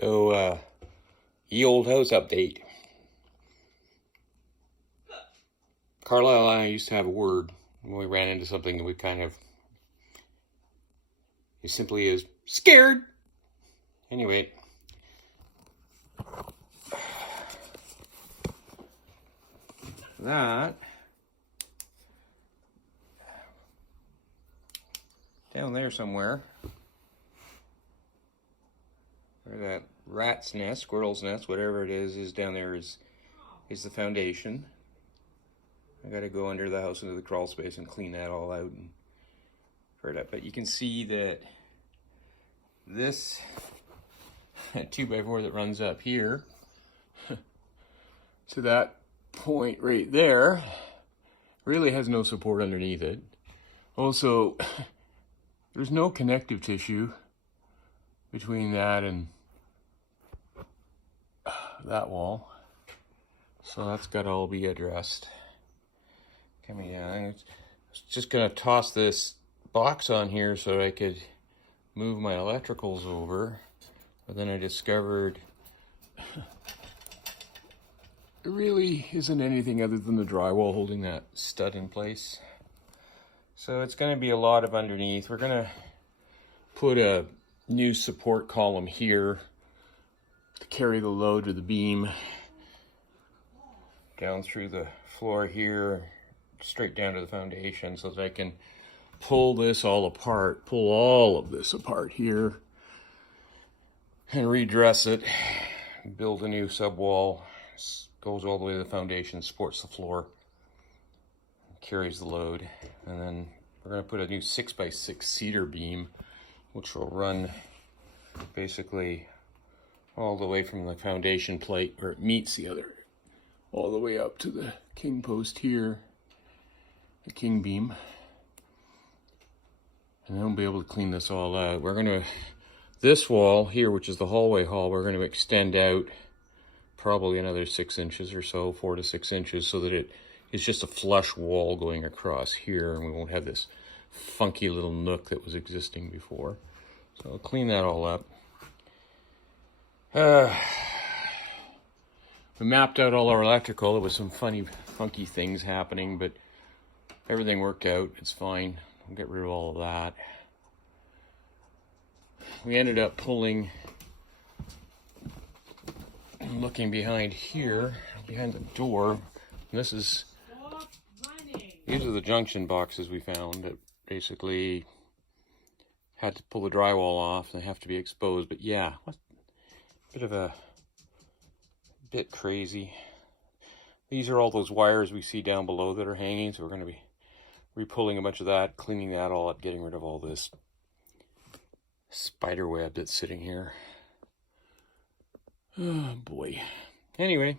So, ye old house update. Carlisle and I used to have a word when we ran into something that we kind of, he simply is scared. Anyway, that down there somewhere, where that rat's nest, squirrel's nest, whatever it is down there is the foundation. I got to go under the house into the crawl space and clean that all out and for it up. But you can see that this 2x4 that runs up here to that point right there really has no support underneath it. Also, there's no connective tissue between that and that wall, so that's got to all be addressed. Coming down, I was just gonna toss this box on here so I could move my electricals over, but then I discovered it really isn't anything other than the drywall holding that stud in place. So it's gonna be a lot of underneath. We're gonna put a new support column here to carry the load to the beam down through the floor here, straight down to the foundation, so that I can pull this all apart, pull all of this apart here, and redress it, build a new subwall, goes all the way to the foundation, supports the floor, carries the load, and then we're going to put a new 6x6 cedar beam, which will run basically all the way from the foundation plate where it meets the other, all the way up to the king post here, the king beam, and then we'll be able to clean this all out. We're going to, this wall here, which is the hallway hall, we're going to extend out probably another 6 inches or so, 4 to 6 inches, so that it is just a flush wall going across here, and we won't have this funky little nook that was existing before. So I'll clean that all up. We mapped out all our electrical. There was some funky things happening, but everything worked out. It's fine. We'll get rid of all of that. We ended up pulling and looking behind here, behind the door. And these are the junction boxes we found that basically had to pull the drywall off. They have to be exposed, but yeah, bit crazy. These are all those wires we see down below that are hanging, so we're going to be re-pulling a bunch of that, cleaning that all up, getting rid of all this spider web that's sitting here. Oh boy. Anyway,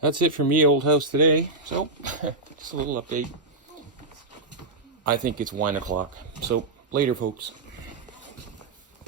that's it for me, old house, today. So, just a little update. I think it's wine o'clock. So, later, folks.